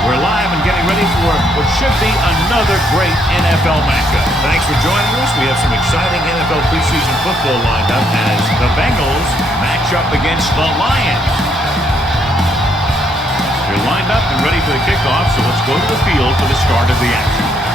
We're live and getting ready for what should be another great NFL matchup. Thanks for joining us. We have some exciting NFL preseason football lined up as the Bengals match up against the Lions. They're lined up and ready for the kickoff, so let's go to the field for the start of the action.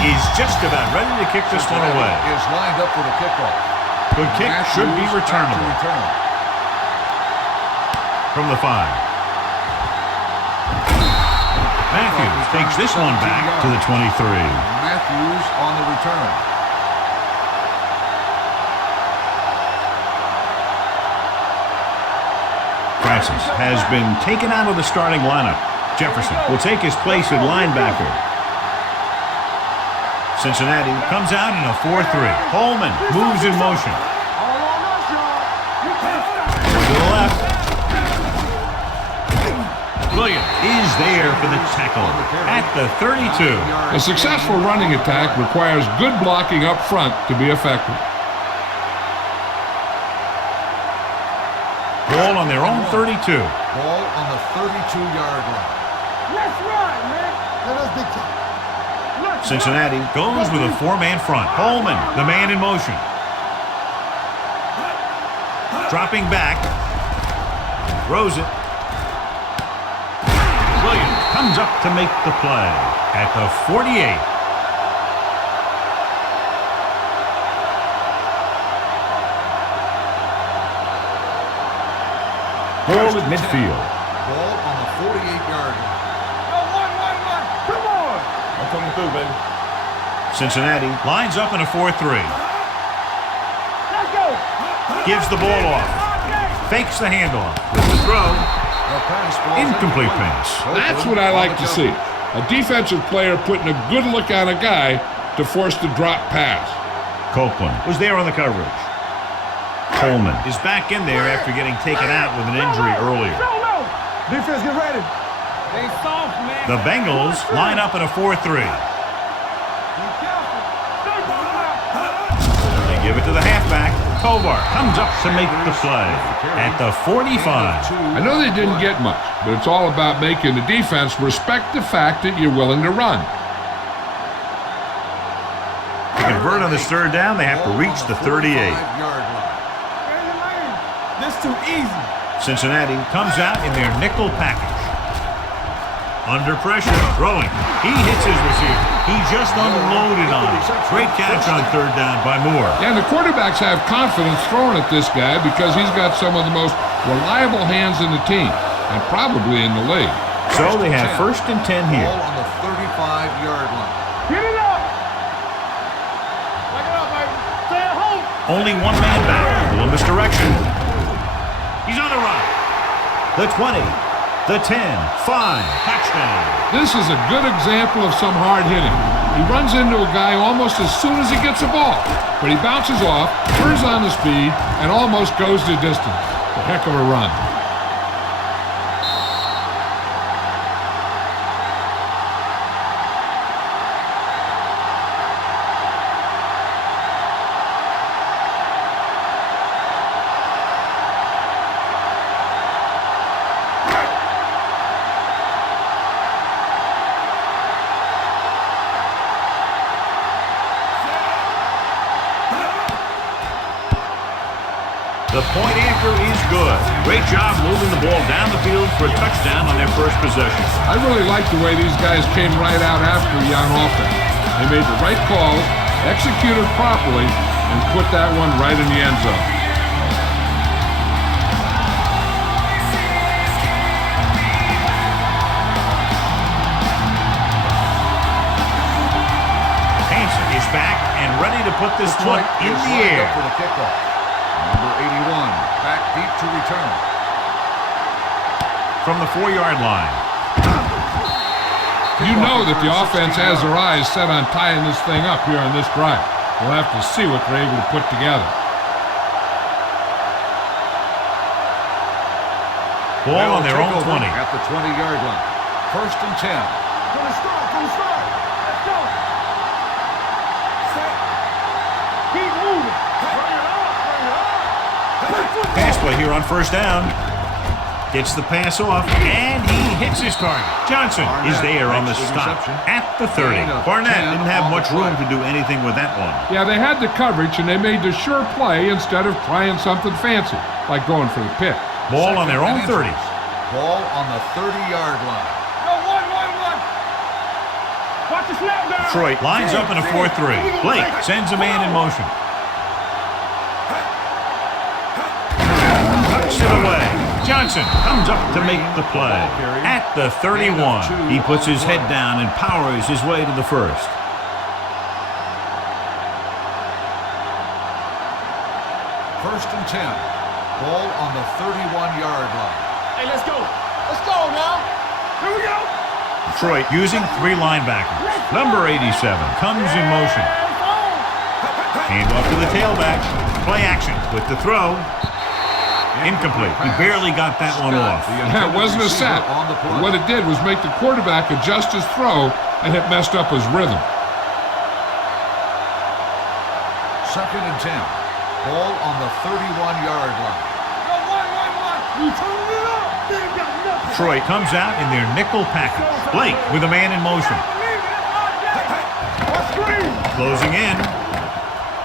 Is just about ready to kick this one away. Is lined up for the kickoff. Good kick, should be returnable. From the 5. Matthews takes this one back to the 23. Matthews on the return. Francis has been taken out of the starting lineup. Jefferson will take his place at linebacker. Cincinnati comes out in a 4-3. Holman moves in motion. To the left. Williams is there for the tackle at the 32. A successful running attack requires good blocking up front to be effective. Ball on their own 32. Ball on the 32-yard line. Let's run, man. Let us dictate. Cincinnati goes with a 4-man front. Holman, the man in motion. Dropping back. Throws it. Williams comes up to make the play at the 48. Ball at midfield. Ball on the 48-yard line. Coming through, baby. Cincinnati lines up in a 4-3. Let's go. Gives the ball off. Fakes the handoff. With the throw. Incomplete pass. That's what I like to see. A defensive player putting a good look on a guy to force the drop pass. Copeland was there on the coverage. Coleman is back in there after getting taken out with an injury earlier. Defense, get ready. They soft, man. The Bengals line up in a 4-3. They give it to the halfback. Kovar comes up to make the play at the 45. I know they didn't get much, but it's all about making the defense respect the fact that you're willing to run. To convert on this third down, they have to reach the 38. This too easy. Cincinnati comes out in their nickel package. Under pressure, throwing. He hits his receiver. He just unloaded on him. Great catch on third down by Moore. And the quarterbacks have confidence throwing at this guy because he's got some of the most reliable hands in the team, and probably in the league. So they have 1st and 10 here. Ball on the 35-yard line. Get it up. Back it up, baby. Stay at home. Only one man back. A little misdirection. He's on the run. The 20. The 10, 5, touchdown. This is a good example of some hard hitting. He runs into a guy almost as soon as he gets the ball, but he bounces off, turns on the speed, and almost goes the distance. A heck of a run. The point after is good. Great job moving the ball down the field for a touchdown on their first possession. I really like the way these guys came right out after you on offense. They made the right calls, executed properly, and put that one right in the end zone. Hanson is back and ready to put this one in the air. For the kickoff. Number 81, back deep to return. From the 4-yard line. You know that the offense has their eyes set on tying this thing up here on this drive. We'll have to see what they're able to put together. Ball on their own 20. At the 20-yard line. 1st and 10. From the start. Let's go. play here on first down. Gets the pass off, and he hits his target. Johnson is there on the stop at the 30. Barnett didn't have much room to do anything with that one. Yeah, they had the coverage, and they made the sure play instead of trying something fancy, like going for the pick. Ball on their own 30. Ball on the 30-yard line. Go, one. Watch the snap down. Detroit lines up in a 4-3. Blake sends a man in motion. Tucks it away. Johnson comes up to make the play. At the 31, he puts his head down and powers his way to the first. First and 10. Ball on the 31-yard line. Hey, let's go. Let's go now. Here we go. Detroit using 3 linebackers. Number 87 comes in motion. Hand off to the tailback. Play action with the throw. Incomplete. He barely got that one off. Yeah, it wasn't a sack. What it did was make the quarterback adjust his throw, and it messed up his rhythm. Second and 10. Ball on the 31-yard line. Go, one. You turn it up. They ain't got nothing. Detroit comes out in their nickel package. Blake with a man in motion. Closing in.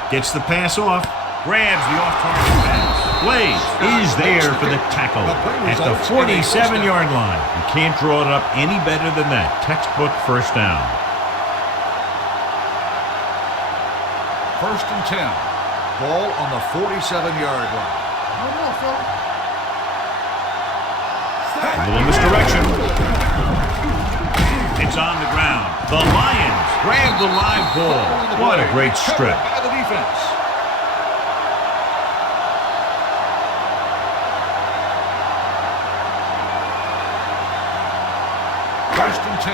Gets the pass off. Grabs the off-target pass. Blaze is there for the tackle at the 47-yard line. You can't draw it up any better than that. Textbook first down. First and 10. Ball on the 47-yard line. A little misdirection. It's on the ground. The Lions grab the live ball. What a great strip. By the defense. First and 10.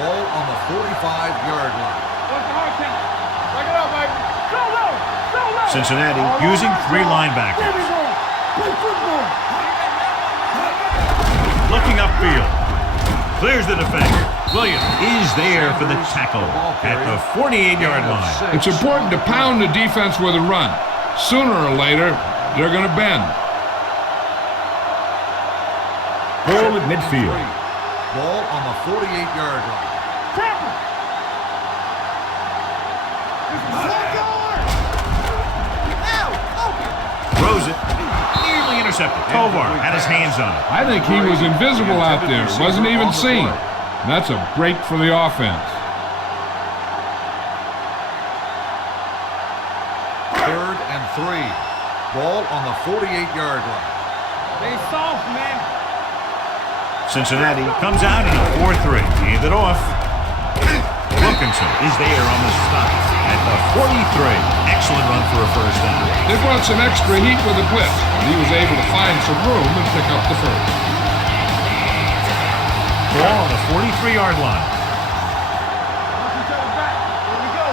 Ball on the 45-yard line. What's the hard count? Break it up, baby. Go low. Cincinnati using 3 linebackers. Play football. Looking upfield. Clears the defender. Williams is there for the tackle at the 48-yard line. It's important to pound the defense with a run. Sooner or later, they're going to bend. Ball at midfield. Ball on the 48-yard line. Throws it. Nearly intercepted. Tovar had his hands on it. I think he was invisible out there. Wasn't even seen. And that's a break for the offense. Third and 3. Ball on the 48-yard line. They soft, man. Cincinnati comes out in a 4-3. Hand it off. Wilkinson is there on the stop at the 43. Excellent run for a first down. They brought some extra heat with the blitz, and he was able to find some room and pick up the first. Ball on the 43-yard line. Here we go.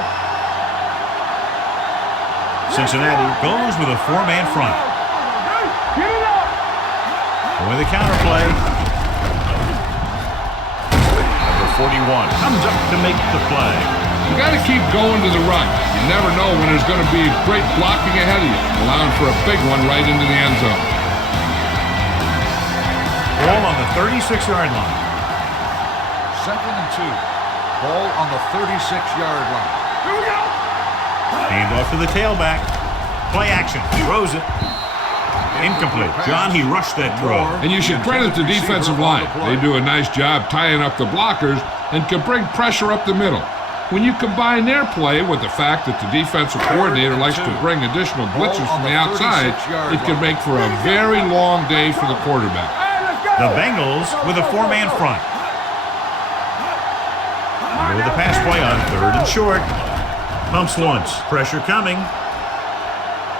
Cincinnati goes with a 4-man front. Get it up. With a counter play. Number 41 comes up to make the play. You got to keep going to the run. You never know when there's going to be great blocking ahead of you, allowing for a big one right into the end zone. Ball on the 36-yard line. Second and 2. Ball on the 36-yard line. Here we go. Hand off to the tailback. Play action. Throws it. Incomplete. John, he rushed that throw. And you should credit the defensive line. They do a nice job tying up the blockers and can bring pressure up the middle. When you combine their play with the fact that the defensive coordinator likes to bring additional blitzers from the outside, it can make for a very long day for the quarterback. The Bengals with a 4-man front. Go with the pass play on 3rd and short. Pumps once. Pressure coming.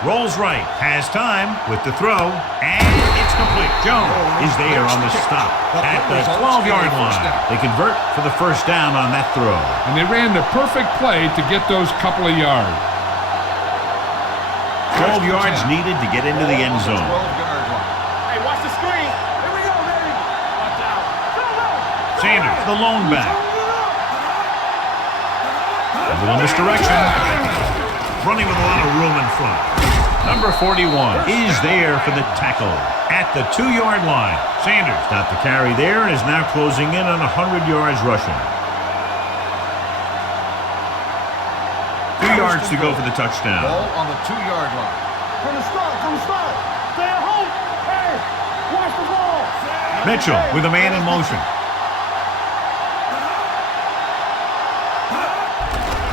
Rolls right. Has time with the throw. And it's complete. Jones is there on the stop at the 12-yard line. They convert for the first down on that throw. And they ran the perfect play to get those couple of yards. 12 yards needed to get into the end zone. Hey, watch the screen. Here we go, baby. Watch out. Sanders, the lone back. A little misdirection. Running with a lot of room in front. Number 41 is there for the tackle at the 2-yard line. Sanders got the carry there and is now closing in on 100 yards rushing. 2 yards to go for the touchdown. Ball on the 2-yard line. From the start. Stay at home. Hey, watch the ball. Mitchell with a man in motion.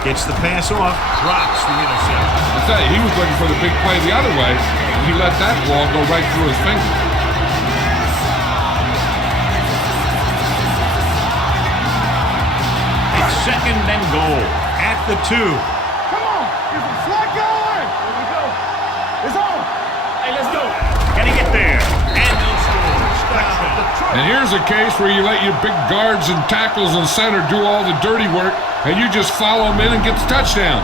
Gets the pass off, drops the interception. I tell you, he was looking for the big play the other way, and he let that ball go right through his fingers. It's 2nd and goal at the 2. Come on. Get some slack going. Here we go. It's on. Hey, let's go. Can he get there? And no score. Touchdown. And here's a case where you let your big guards and tackles and center do all the dirty work, and you just follow them in and get the touchdown.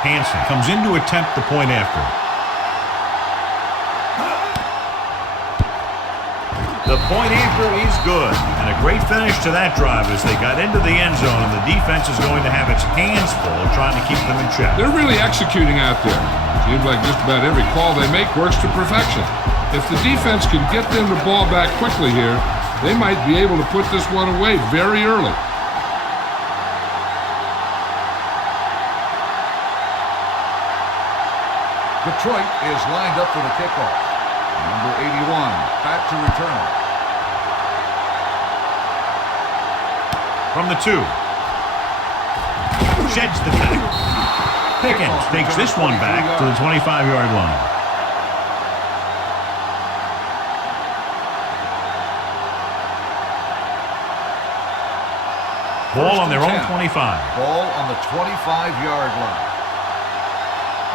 Hansen comes in to attempt the point after. The point after is good, and a great finish to that drive as they got into the end zone, and the defense is going to have its hands full trying to keep them in check. They're really executing out there. Seems like just about every call they make works to perfection. If the defense can get them the ball back quickly here, they might be able to put this one away very early. Detroit is lined up for the kickoff. Number 81, back to return. From the 2. Sheds the tackle. Pickens takes this one back to the 25-yard line. Ball on their own 25. Ball on the 25-yard line.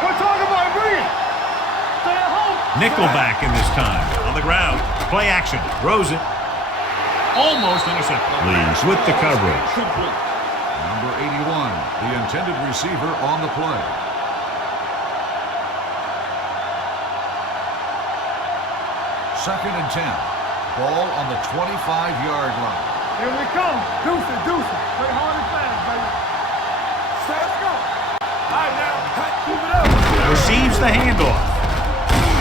We're talking about bring it. Stay at home. Nickelback in this time. On the ground. Play action. Throws it. Almost intercepted. Leaves with the coverage. Number 81, the intended receiver on the play. Second and 10. Ball on the 25-yard line. Here we come. Deuce it. Play hard and fast, baby. Let's go. All right, now. Keep it up. Receives the handoff.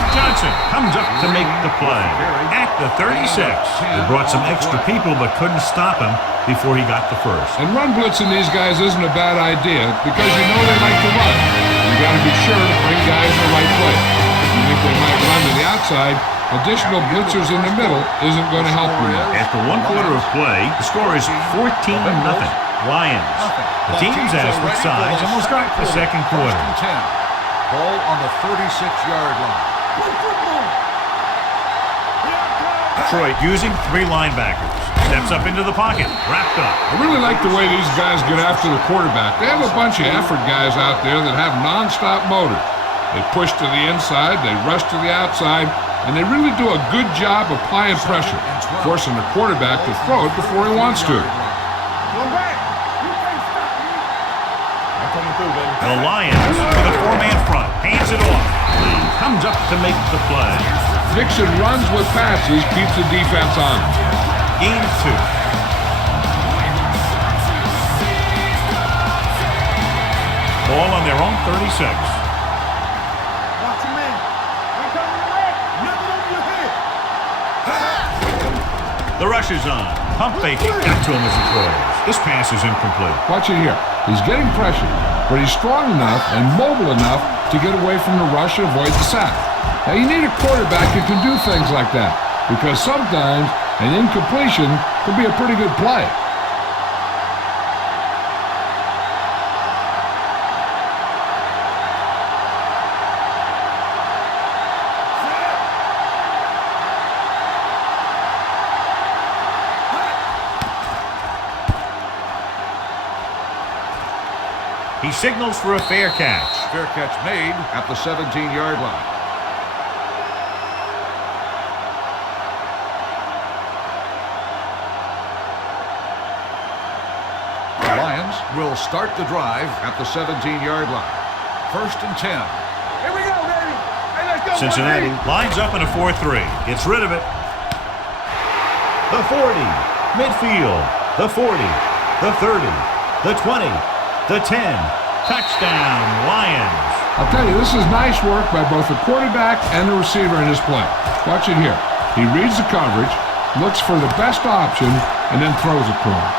Johnson comes up to make the play at the 36. They brought some extra people but couldn't stop him before he got the first. And run blitzing these guys isn't a bad idea because you know they like to run. You got to be sure to bring guys in the right place. If you think they might run to the outside, additional blitzers in the middle isn't going to help you much. After 1 quarter of play, the score is 14-0. Lions. The team's asked what sides, and we'll start the second quarter. First and 10. Ball on the 36-yard line. Detroit using 3 linebackers. Steps up into the pocket. Wrapped up. I really like the way these guys get after the quarterback. They have a bunch of effort guys out there that have non-stop motors. They push to the inside, they rush to the outside, and they really do a good job applying pressure, forcing the quarterback to throw it before he wants to. The Lions with a 4-man front. Hands it off. Lee comes up to make the play. Dixon runs with passes, keeps the defense on. Gain of 2. Ball on their own 36. Watch him in. Here comes the red. Nothing over your head. The rush is on. Pump fake it. Got to him as he throws. This pass is incomplete. Watch it here. He's getting pressure, but he's strong enough and mobile enough to get away from the rush and avoid the sack. Now, you need a quarterback who can do things like that, because sometimes an incompletion could be a pretty good play. He signals for a fair catch. Fair catch made at the 17-yard line. The Lions will start the drive at the 17-yard line. First and 10. Here we go, baby. Cincinnati lines up in a 4-3. Gets rid of it. The 40. Midfield. The 40. The 30. The 20. The 10. Touchdown, Lions. I'll tell you, this is nice work by both the quarterback and the receiver in his play. Watch it here. He reads the coverage, looks for the best option, and then throws it to him.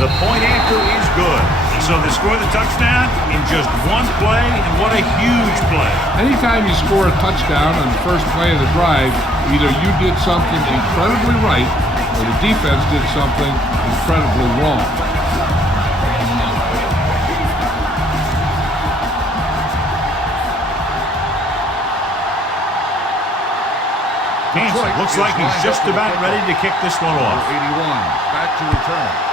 The point after is good. So they score the touchdown in just one play, and what a huge play. Anytime you score a touchdown on the first play of the drive, either you did something incredibly right or the defense did something incredibly wrong. Hansen looks like he's just about ready to kick this one off. 81, back to return.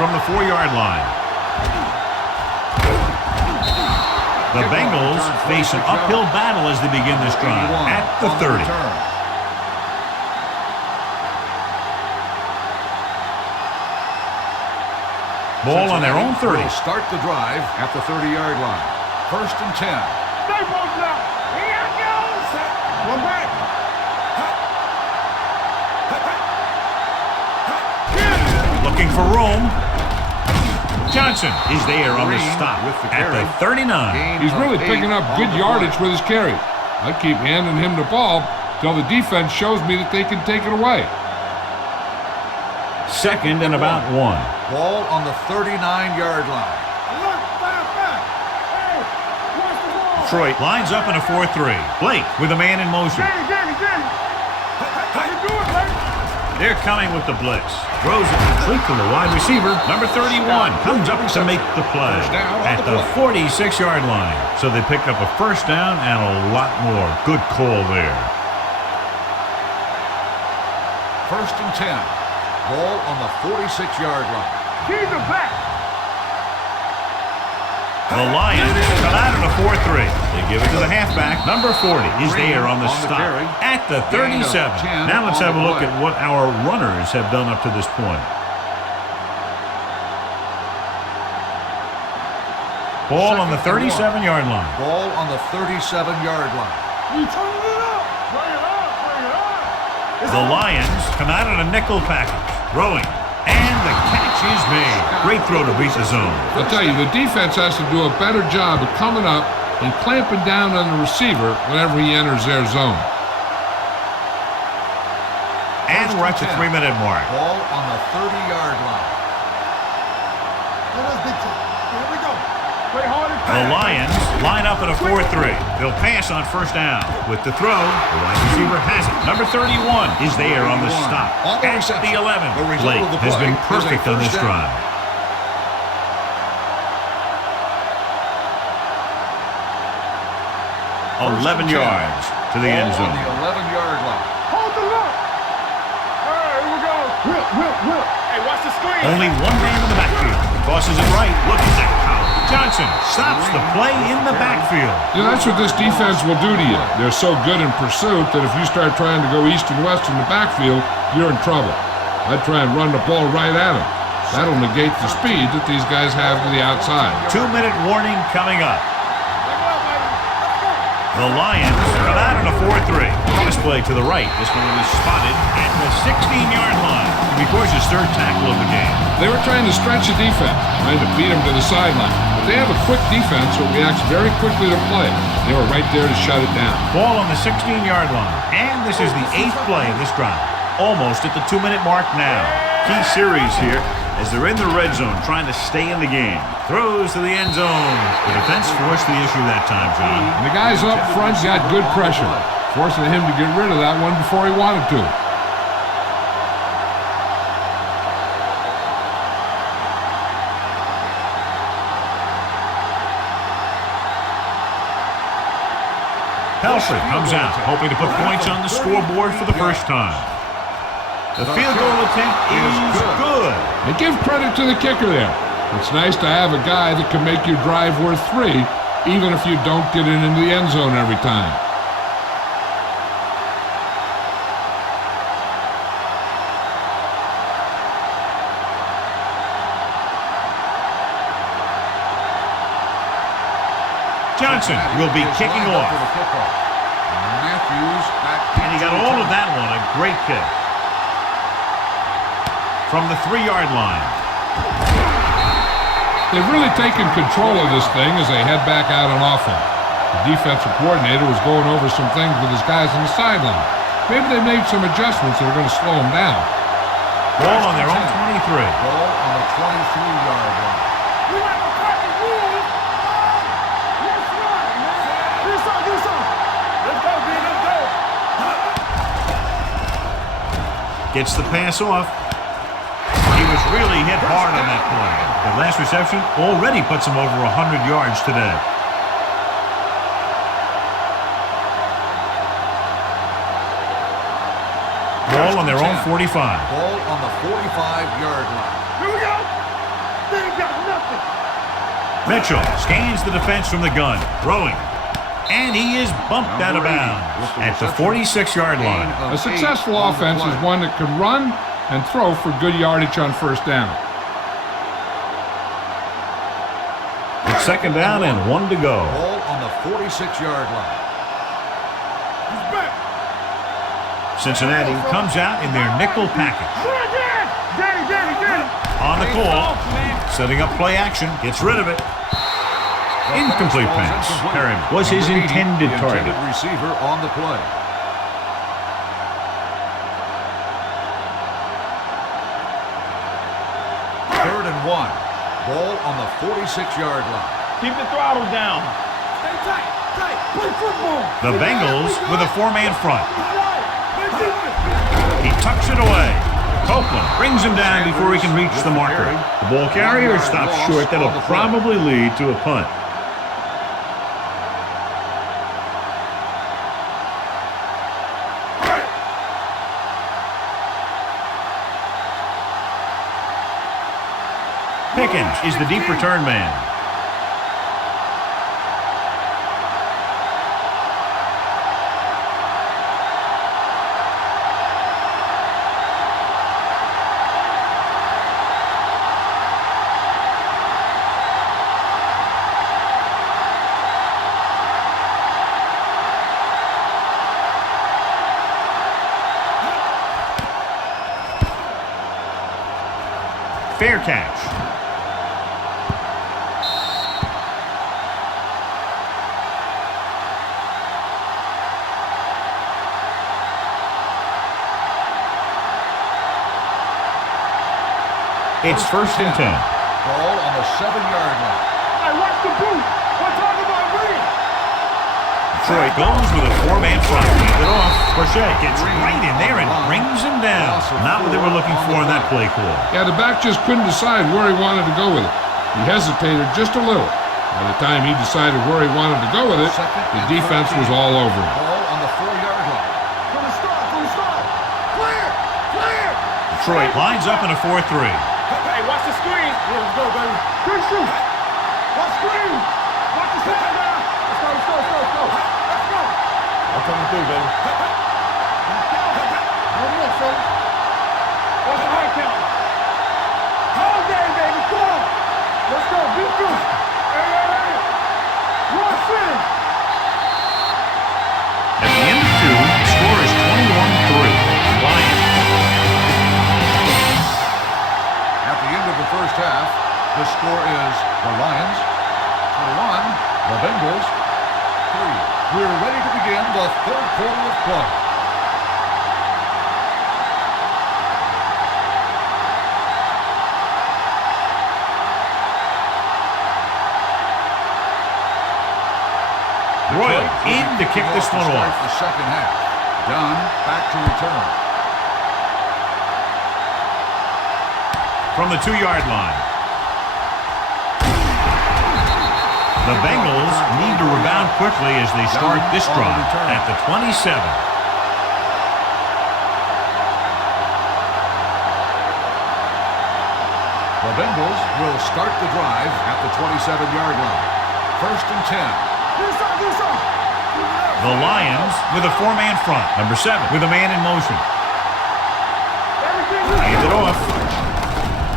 From the 4-yard line. The Bengals face an uphill battle as they begin this drive at the 30. Ball on their own 30. Start the drive at the 30-yard line. 1st and 10. Staples now. Here it goes. One back. Looking for room. Johnson is there on the stop at the 39. He's really picking up good yardage with his carry. I keep handing him the ball till the defense shows me that they can take it away. 2nd and about 1. Ball on the 39-yard line. Detroit lines up in a 4-3. Blake with a man in motion. How you doing, baby? They're coming with the blitz. Throws it complete to the wide receiver. Number 31 comes up to make the play at the 46-yard line. So they pick up a first down and a lot more. Good call there. 1st and 10. Ball on the 46-yard line. Keep it back. The Lions come out in a 4-3. They give it to the halfback. Number 40 is there on the stop at the 37. Now let's have a look at what our runners have done up to this point. Ball on the 37-yard line. Ball on the 37-yard line. You turn it up. Bring it up. Bring it up. The Lions come out in a nickel package. Throwing. And the catch is made. Great throw to beat the zone. I'll tell you, the defense has to do a better job of coming up and clamping down on the receiver whenever he enters their zone. And we're at the 3-minute mark. Ball on the 30-yard line. Here we go. Play hard and The Lions line up in a 4-3. They'll pass on first down. With the throw, the wide receiver has it. Number 31 is there on the stop at the 11. Blake has been perfect on this drive. 11 yards to the end zone. On the 11-yard line. hold the look. All right, here we go. Whip. Hey, watch the screen. Only one man in the backfield. Tosses it right. Look at that power. Johnson stops the play in the backfield. You know, that's what this defense will do to you. They're so good in pursuit that if you start trying to go east and west in the backfield, you're in trouble. I'd try and run the ball right at them. That'll negate the speed that these guys have to the outside. 2-minute warning coming up. The Lions come out in a 4-3. Cross play to the right. This one is spotted at the 16-yard line. Before his third tackle of the game. They were trying to stretch the defense, trying to beat them to the sideline. But they have a quick defense that reacts very quickly to play. They were right there to shut it down. Ball on the 16-yard line. And this is the 8th play of this drive. Almost at the 2-minute mark now. Key series here as they're in the red zone trying to stay in the game. Throws to the end zone. The defense forced the issue that time, John. And the guys up front got good pressure, forcing him to get rid of that one before he wanted to. Pelfrey comes out, hoping to put points on the scoreboard for the first time. The field goal attempt is good. And give credit to the kicker there. It's nice to have a guy that can make your drive worth 3, even if you don't get it into the end zone every time. Johnson will be kicking off. And he got all of that one. A great kick. From the 3-yard line. They've really taken control of this thing as they head back out on offense. The defensive coordinator was going over some things with his guys on the sideline. Maybe they made some adjustments that are going to slow them down. Ball on their own 23. Ball on the 23-yard line. We have a fucking rule. Let's run, man. Do something. Let's go, B. Let's go. Gets the pass off. He was really hit hard on that play. The last reception already puts him over 100 yards today. Ball on their own 45. Ball on the 45-yard line. Here we go. They ain't got nothing. Mitchell scans the defense from the gun, throwing. And he is bumped out of bounds at the 46-yard line. A successful offense is one that can run and throw for good yardage on first down. It's second down and 1 to go. Ball on the 46-yard line. He's back. Cincinnati comes out in their nickel package. Danny. On the call, setting up play action, gets rid of it. Incomplete pass. Perry was his intended target. Receiver on the play. Third and 1. Ball on the 46-yard line. Keep the throttle down. Stay tight. Play football. The Bengals with a 4-man front. Play defense. He tucks it away. Copeland brings him down before he can reach the marker. The ball carrier stops short. That'll probably lead to a punt. Pickens is the deep return man. Fair catch. It's first and 10. Ball on the 7-yard line. Hey, watch the boot. We're talking about winning. Detroit goes with a 4-man front. Hand it off. Crochet gets right in there and brings him down. Not what they were looking for in that play call. Yeah, the back just couldn't decide where he wanted to go with it. He hesitated just a little. By the time he decided where he wanted to go with it, the defense was all over him. Ball on the 4-yard line. From the start. Clear. Detroit lines up in a 4-3. Hey, watch the screen. Yeah, let's go, baby. Good shoot. Watch screen. Watch the second down. Let's go. Let's go. I'm coming through, baby. One more, son. Watch the high count. Whole game, baby. Come on. Let's go. Be good. Hey. Watch it. At the end of 2, the score is 21-3. Lions. At the end of the first half, the score is the Lions 21, the Bengals 3. We're ready to begin the third quarter of play. Royal in to kick this one off. The second half. Dunn back to return. From the 2-yard line. The Bengals need to rebound quickly as they start this drive at the 27. The Bengals will start the drive at the 27-yard line. 1st and 10. The Lions with a four-man front. Number 7 with a man in motion. Hands it off.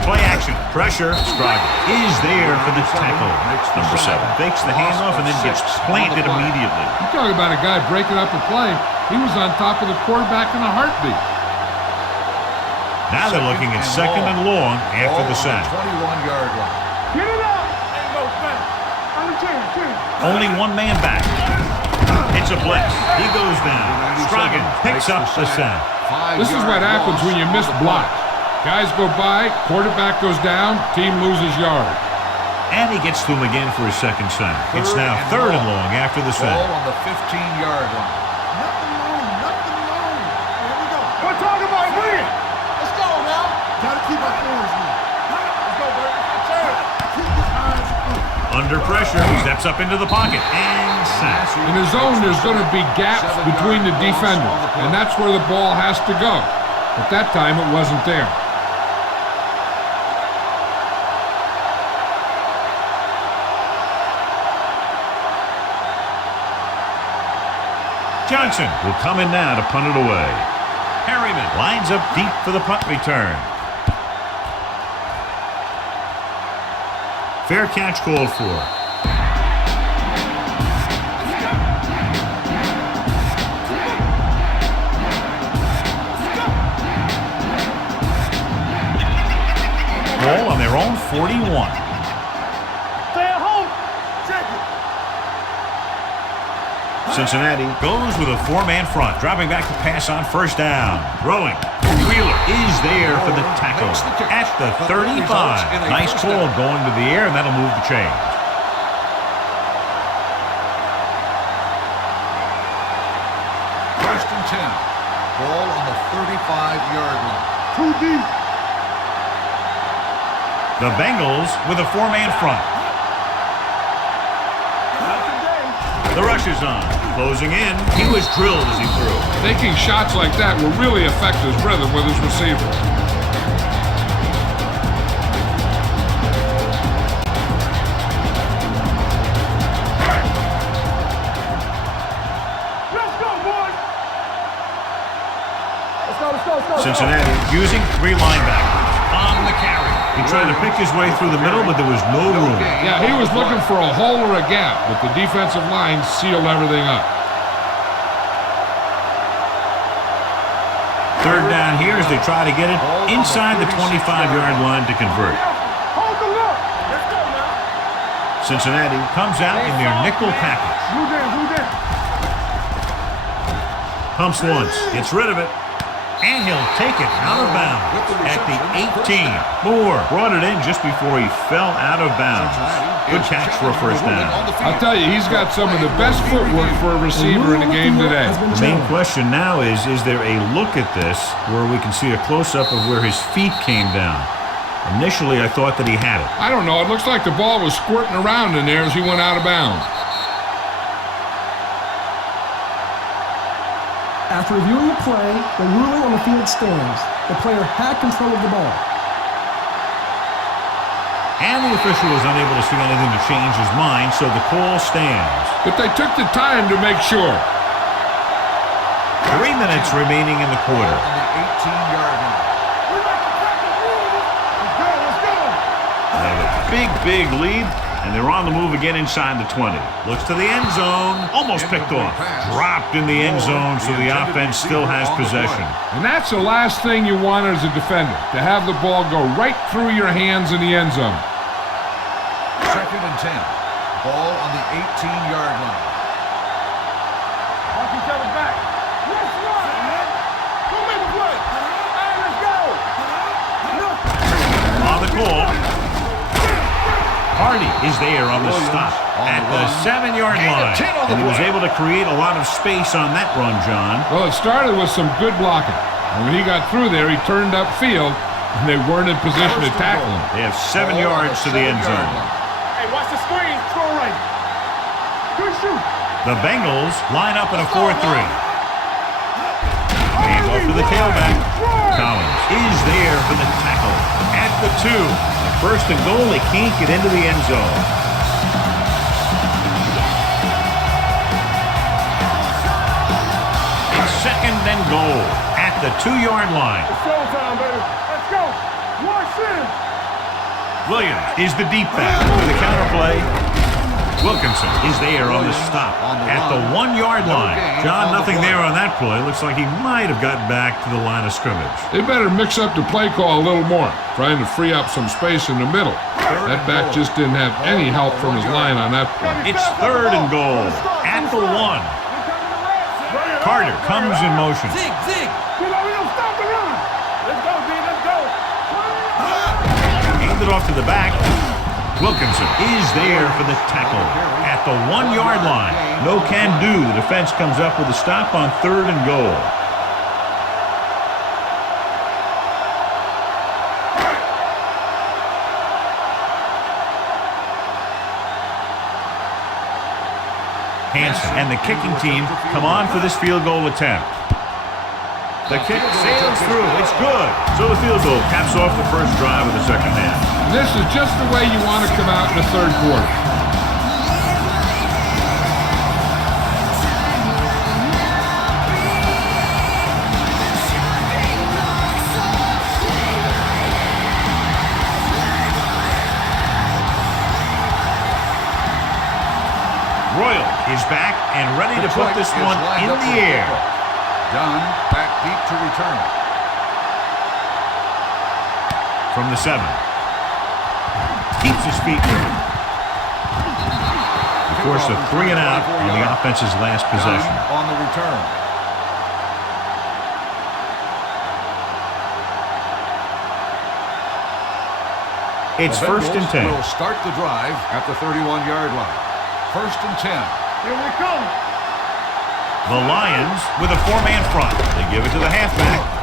Play action. Pressure. Scribe is there for the tackle. Number 7 fakes the handoff and then gets planted immediately. You talk about a guy breaking up a play. He was on top of the quarterback in a heartbeat. Now they're looking at 2nd and long after the sack. 21-yard line. Get it out. On the chain. Only one man back. It's a blitz. He goes down. Strogan picks up the sack. This is what happens when you miss block. Guys go by, quarterback goes down, team loses yard. And he gets to him again for his 2nd sack. It's now 3rd and long after the sack. Ball on the 15-yard line. Nothing wrong. Here we go. We're talking about winning. Let's go now. Gotta keep our hands in. Let's go, Bert. Keep his eyes in. Under pressure, he steps up into the pocket and sacks. In the zone, there's going to be gaps between the defenders, and that's where the ball has to go. At that time, it wasn't there. Johnson will come in now to punt it away. Harriman lines up deep for the punt return. Fair catch called for. Ball on their own 41. Stay at home. Check it. Cincinnati goes with a four-man front, dropping back to pass on 1st down. Throwing. Wheeler is there for the tackle at the 35. Nice call going to the air, and that'll move the chains. First and 10. Ball on the 35-yard line. Too deep. The Bengals with a four-man front. The rush is on. Closing in. He was drilled as he threw. Taking shots like that will really affect his rhythm with his receiver. Let's go, boys. Let's go. Cincinnati using 3 linebackers on the carry. He tried to pick his way through the middle, but there was no room. Yeah, he was looking for a hole or a gap, but the defensive line sealed everything up. 3rd down here as they try to get it inside the 25-yard line to convert. Hold the look. Let's go now. Cincinnati comes out in their nickel package. Who's in? Pumps once, gets rid of it, and he'll take it out of bounds at the 18. Moore brought it in just before he fell out of bounds. Good catch for a 1st down. I'll tell you, he's got some of the best footwork for a receiver in the game today. The main question now is there a look at this where we can see a close-up of where his feet came down? Initially, I thought that he had it. I don't know. It looks like the ball was squirting around in there as he went out of bounds. After reviewing the play, the ruling on the field stands. The player had control of the ball. And the official was unable to see anything to change his mind, so the call stands. But they took the time to make sure. 3 minutes remaining in the quarter. On the 18-yard line. Let's go. They have a big lead, and they're on the move again inside the 20. Looks to the end zone. Almost picked off. Dropped in the end zone, so the offense still has possession. And that's the last thing you want as a defender, to have the ball go right through your hands in the end zone. 2nd and 10. Ball on the 18-yard line. Watch each other back. Let's run, man. Go make the play. Hey, let's go. On the call. Hardy is there on the stop at the 7-yard line. And he was able to create a lot of space on that run, John. Well, it started with some good blocking. And when he got through there, he turned upfield, and they weren't in position to tackle him. They have 7 yards to the end zone. Hey, watch the screen. Throw right. The Bengals line up in a 4-3. Hand off to the tailback. Collins is there for the tackle at the 2. First and goal, they can't get into the end zone. It's second and goal at the 2-yard line. It's showtime, baby. Let's go. Watch it. Williams is the deep back with the counter play. Wilkinson is there on the stop at the 1-yard line. John, nothing there on that play. Looks like he might have gotten back to the line of scrimmage. They better mix up the play call a little more, trying to free up some space in the middle. That back just didn't have any help from his line on that play. It's third and goal at the 1. Carter comes in motion. Zig. Stop the run. Let's go, D. Let's go. Handed off to the back. Wilkinson is there for the tackle at the 1-yard line. No can do. The defense comes up with a stop on third and goal. Hansen and the kicking team come on for this field goal attempt. The kick sails through. It's good. So the field goal caps off the first drive of the second half. This is just the way you want to come out in the third quarter. Royal is back and ready to put this one in the air. Dunn back deep to return. From the 7. Keeps his feet moving. Of course, a 3 and out on the offense's last possession. On the return. It's first and 10. Will start the drive at the 31-yard line. First and 10. Here we come. The Lions with a 4-man front. They give it to the halfback.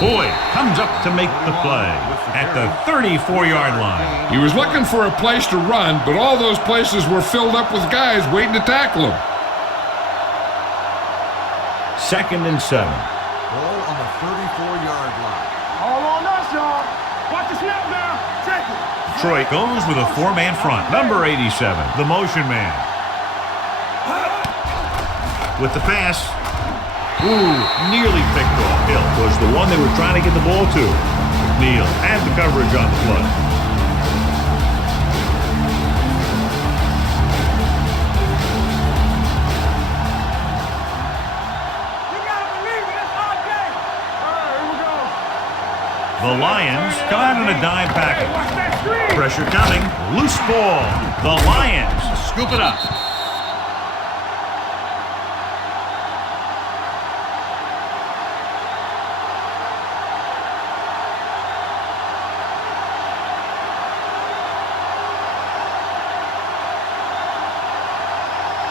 Boyd comes up to make the play at the 34-yard line. He was looking for a place to run, but all those places were filled up with guys waiting to tackle him. Second and 7. Ball on the 34-yard line. All on us, y'all. Watch the snap now. Check it. Detroit goes with a 4-man front. Number 87, the motion man. With the pass. Ooh, nearly picked off. Hill was the one they were trying to get the ball to. McNeil had the coverage on the play. You gotta believe it. It's our day. All right, here we go. The Lions come out in a dime package. Watch that screen. Pressure coming. Loose ball. The Lions scoop it up.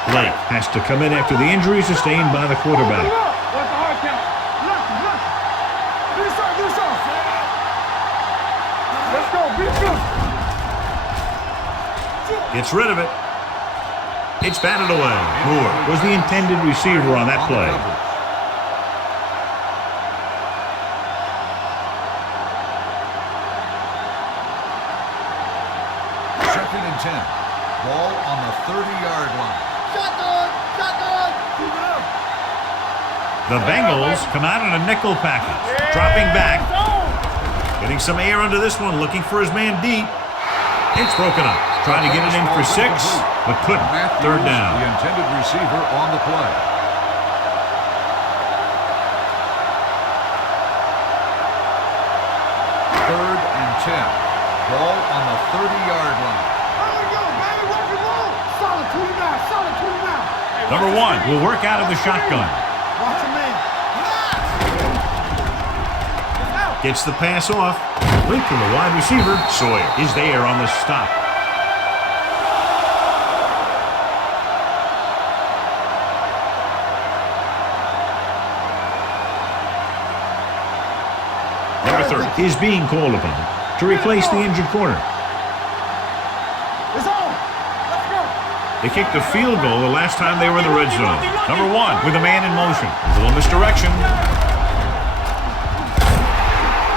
Blake has to come in after the injury sustained by the quarterback. What's the hard count? Look. Do something. Let's go. Be good. Gets rid of it. It's batted away. Moore was the intended receiver on that play. Second and 10. Ball on the 30-yard line. Shotgun. Keep it up. The Bengals come out in a nickel package. Dropping back. Getting some air under this one. Looking for his man deep. It's broken up. Trying to get it in for 6, but couldn't. Third down. The intended receiver on the play. Third and 10. Ball on the 30-yard line. There we go, baby. Rock and roll. Solid 29. Number 1 will work out of the shotgun. Watch your man. Gets the pass off. Link from the wide receiver. Sawyer is there on the stop. Number 30 is being called upon to replace the injured corner. It's on. Let's go. They kicked a field goal the last time they were in the red zone. Number 1 with a man in motion. A little misdirection.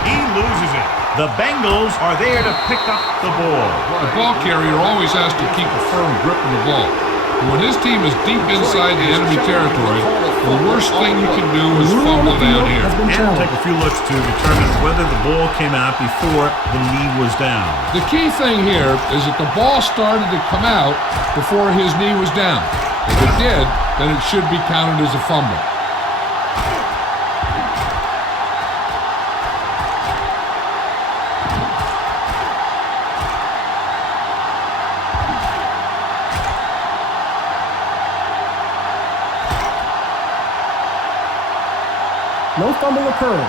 He loses it. The Bengals are there to pick up the ball. The ball carrier always has to keep a firm grip of the ball. When his team is deep inside the enemy territory, the worst thing you can do is fumble down here. And take a few looks to determine whether the ball came out before the knee was down. The key thing here is that the ball started to come out before his knee was down. If it did, then it should be counted as a fumble. No fumble occurred.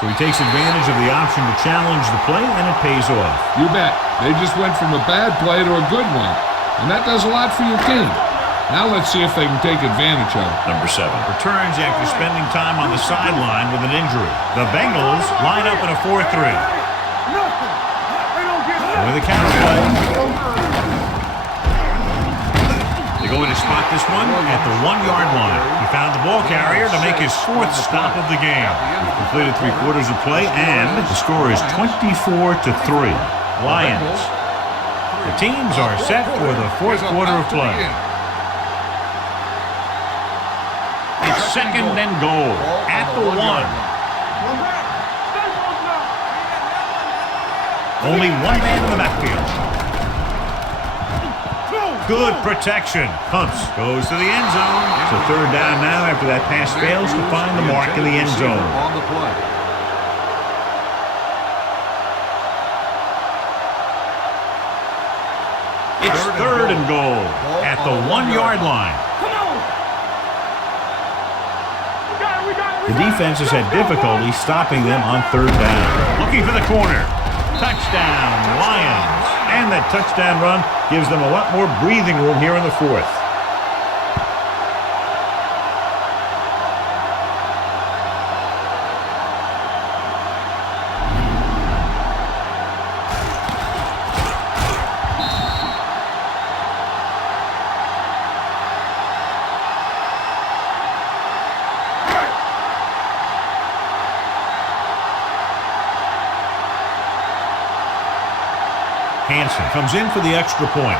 So he takes advantage of the option to challenge the play, and it pays off. You bet. They just went from a bad play to a good one. And that does a lot for your team. Now let's see if they can take advantage of it. Number 7 returns after spending time on the sideline with an injury. The Bengals line up in a 4-3. With a counter play. They're going to spot this one at the 1-yard line. He found the ball carrier to make his 4th stop of the game. He's completed 3 quarters of play, and the score is 24-3. Lions. The teams are set for the 4th quarter of play. It's 2nd and goal at the 1. Only one man in the backfield. Good protection. Pumps. Goes to the end zone. So 3rd down now after that pass fails to find the mark in the end zone. On the play. It's 3rd and goal at the 1-yard line. The defense has had difficulty stopping them on 3rd down. Looking for the corner. Touchdown, Lions. And that touchdown run gives them a lot more breathing room here in the 4th. Hansen comes in for the extra point.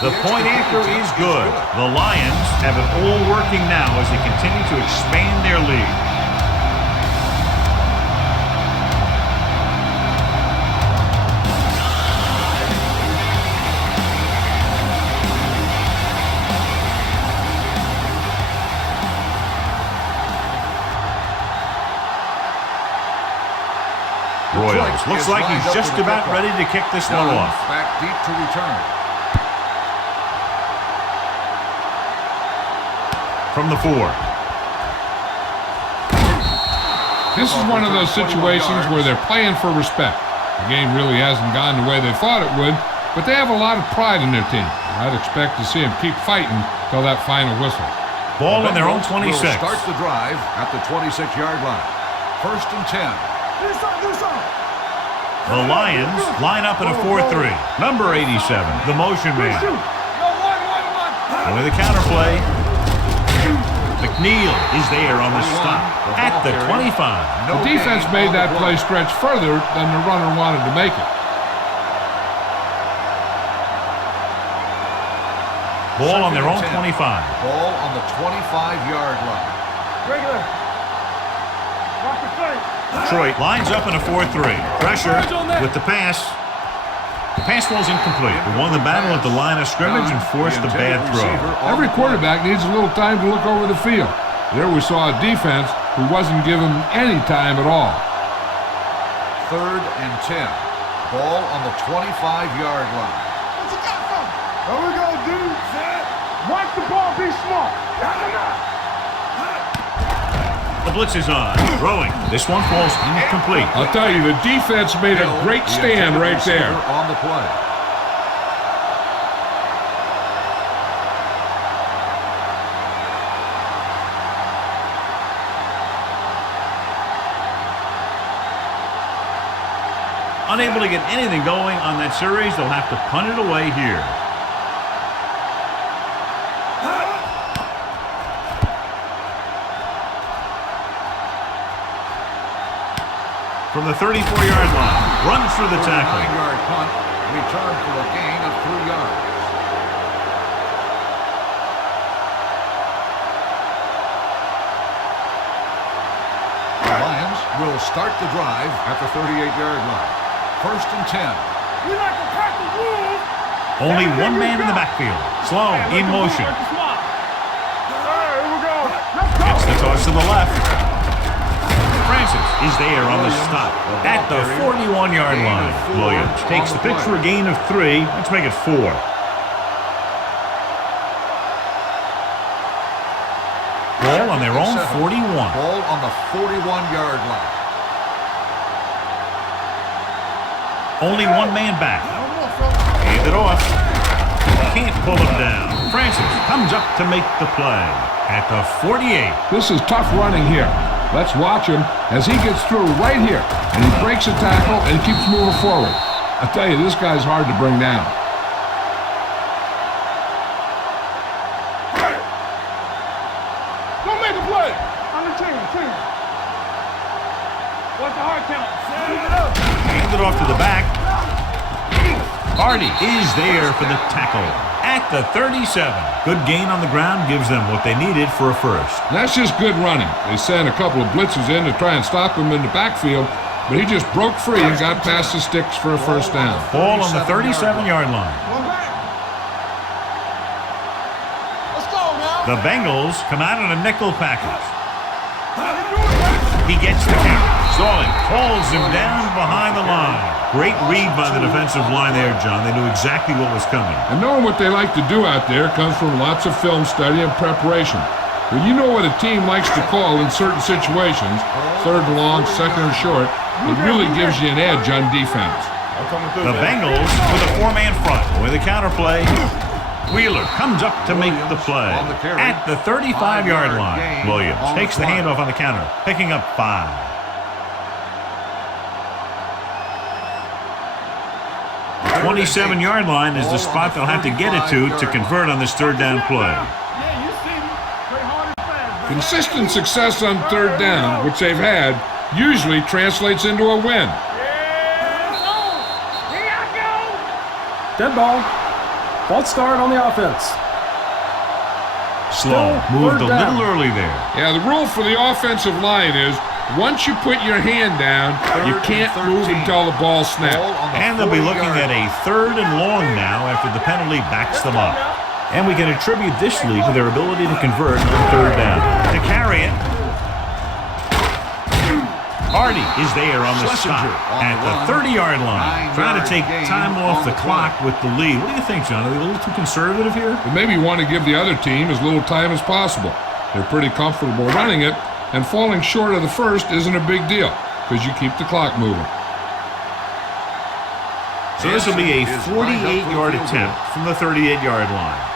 The point after is good. The Lions have it all working now as they continue to expand their lead. Royals. Looks like he's just about ready to kick this one off. Back deep to return. From the 4. This is one of those situations where they're playing for respect. The game really hasn't gone the way they thought it would, but they have a lot of pride in their team. I'd expect to see them keep fighting till that final whistle. Ball on their own 26. Start the drive at the 26-yard line. 1st and 10. The Lions line up in a 4-3. Number 87, the motion man. And with a counterplay, McNeil is there on the stop at the 25. The defense made that play stretch further than the runner wanted to make it. Ball on their own 25. Ball on the 25-yard line. Regular. Watch the play. Detroit lines up in a 4-3. Pressure with the pass. The pass ball's incomplete. They won the battle at the line of scrimmage and forced a bad throw. Every quarterback needs a little time to look over the field. There we saw a defense who wasn't given any time at all. 3rd and 10. Ball on the 25-yard line. What you got from? Here we go, dude. Watch the ball, be smart. The blitz is on. Throwing. This one falls incomplete. I'll tell you, the defense made a great stand right there. On the play. Unable to get anything going on that series, they'll have to punt it away here. From the 34-yard line, runs through the tackle. 9-yard punt, return for a gain of 3 yards. The Lions will start the drive at the 38-yard line. 1st and 10. We like to crack the rules. Only one man in the backfield. Slow, in motion. All right, here we go. Let's go. Gets the toss to the left. Francis is there on the stop at the 41-yard line. Williams takes the pitch for a gain of 3. Let's make it 4. Ball on their own 41. Ball on the 41-yard line. Only one man back. Hand it off. Can't pull him down. Francis comes up to make the play at the 48. This is tough running here. Let's watch him as he gets through right here. And he breaks a tackle and keeps moving forward. I tell you, this guy's hard to bring down. Don't make a play. On the team. What's the hard count? Hand it off to the back. Hardy is there for the tackle at the 37. Good gain on the ground gives them what they needed for a first. That's just good running. They sent a couple of blitzes in to try and stop him in the backfield, but he just broke free and got past the sticks for a first down. Ball on the 37-yard line. Let's go now. The Bengals come out in a nickel package. He gets the count. Stalling pulls him down behind the line. Great read by the defensive line there, John. They knew exactly what was coming. And knowing what they like to do out there comes from lots of film study and preparation. When you know what a team likes to call in certain situations, 3rd and long, 2nd and short, it really gives you an edge on defense. The Bengals with a 4-man front. With a counterplay, Wheeler comes up to make the play at the 35-yard line. Williams takes the handoff on the counter, picking up 5. 27-yard line is the spot they'll have to get it to convert on this 3rd down play. Consistent success on 3rd down, which they've had, usually translates into a win. Dead ball. False start on the offense. Slow, moved a little early there. Yeah, the rule for the offensive line is once you put your hand down, you can't move until the ball snaps. And they'll be looking at a 3rd and long now after the penalty backs them up. And we can attribute this lead to their ability to convert on 3rd down. To carry it, Hardy is there on the stop at the 30-yard line. Trying to take time off the clock with the lead. What do you think, John? Are they a little too conservative here? But maybe you want to give the other team as little time as possible. They're pretty comfortable running it, and falling short of the first isn't a big deal because you keep the clock moving. So this will be a 48-yard attempt from the 38-yard line.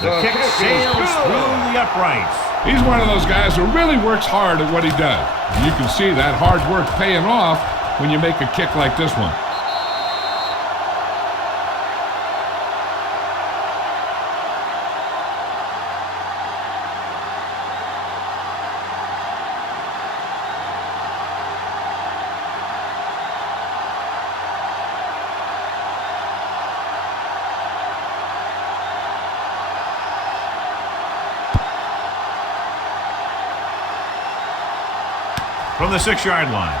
The kick sails through the uprights. He's one of those guys who really works hard at what he does. And you can see that hard work paying off when you make a kick like this one. From the 6-yard line.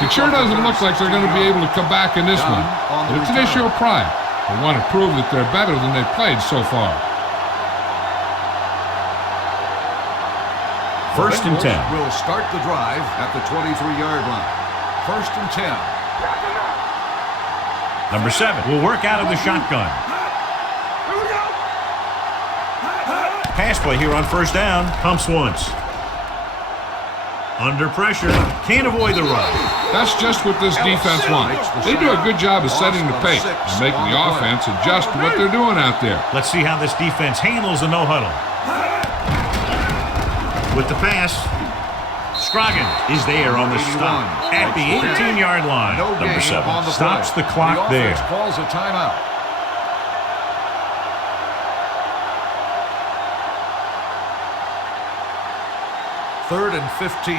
It sure doesn't look like they're going to be able to come back in this one. But it's an issue of pride. They want to prove that they're better than they've played so far. 1st and 10. Will start the drive at the 23-yard line. 1st and 10. Number 7 will work out of the shotgun. pass play here on first down. Pumps once. Under pressure. Can't avoid the run. That's just what this defense wants. They do a good job of setting the pace and making the offense adjust to what they're doing out there. Let's see how this defense handles the no-huddle. With the pass, Scroggins is there on the stop at the 18-yard line. Number 7 stops the clock there. Calls a timeout. Third and 15.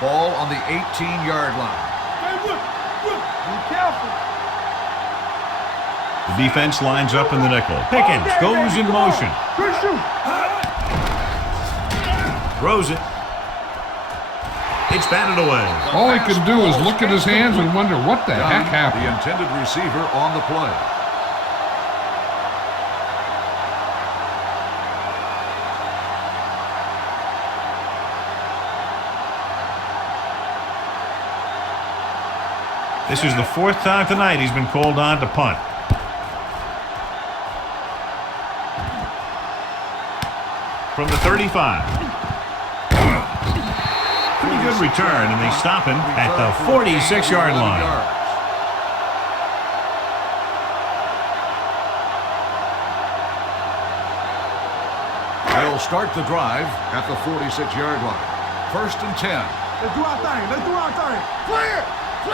Ball on the 18-yard line. Be careful. The defense lines up in the nickel. Pickens goes in motion. Good shoot. Throws it. It's batted away. All he can do is look at his hands and wonder what the heck The happened. intended receiver on the play. This is the 4th time tonight he's been called on to punt. From the 35. Pretty good return, and they stop him at the 46-yard line. They'll start the drive at the 46-yard line. First and 10. Let's do our thing. Let's do our thing. Clear.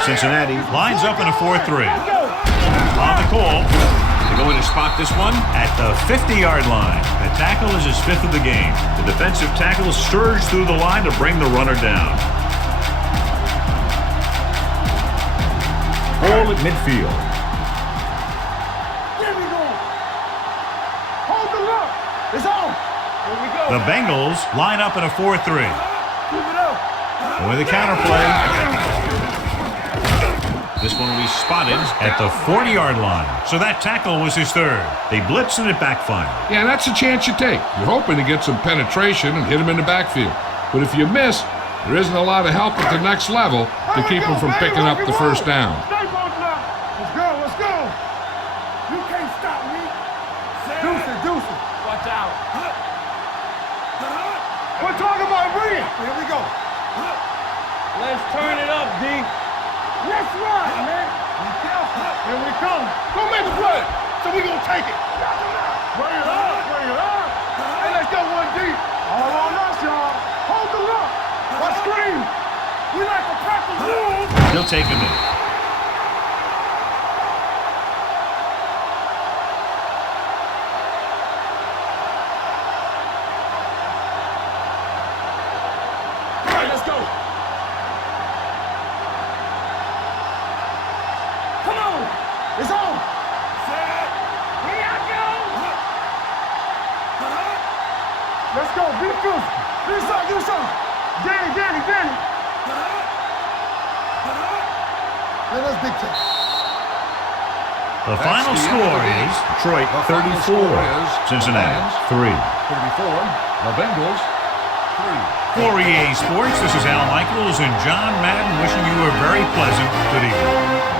Cincinnati lines up in a 4-3. On the call, they're going to spot this one at the 50-yard line. The tackle is his 5th of the game. The defensive tackle surged through the line to bring the runner down. Ball at midfield. Here we go. Hold the look. It's on. Here we go. The Bengals line up in a 4-3. Keep it up. With a counterplay. This one will be spotted at the 40-yard line. So that tackle was his 3rd. They blitz and it backfired. Yeah, that's a chance you take. You're hoping to get some penetration and hit him in the backfield. But if you miss, there isn't a lot of help at the next level to keep him from picking up the first down. Stay close now. Let's go. Let's go. You can't stop me. Deuce it. Watch out. We're talking about bringing. Here we go. Let's turn it up, D. Let's run, man. Be careful. Here we come. Don't make the play. So we gonna take it. Bring it up. Hey, let's go 1 deep. All on us, y'all. Hold the look. Let's scream. We like to practice rules. He'll take a minute. All right, let's go. Come on. It's on. Set. Here I go. Let's go. Be physical. Do something. Danny. Let us big check. The final score is Detroit 34, Cincinnati 3. 34, the Bengals 3. For EA Sports, this is Al Michaels and John Madden wishing you a very pleasant good evening.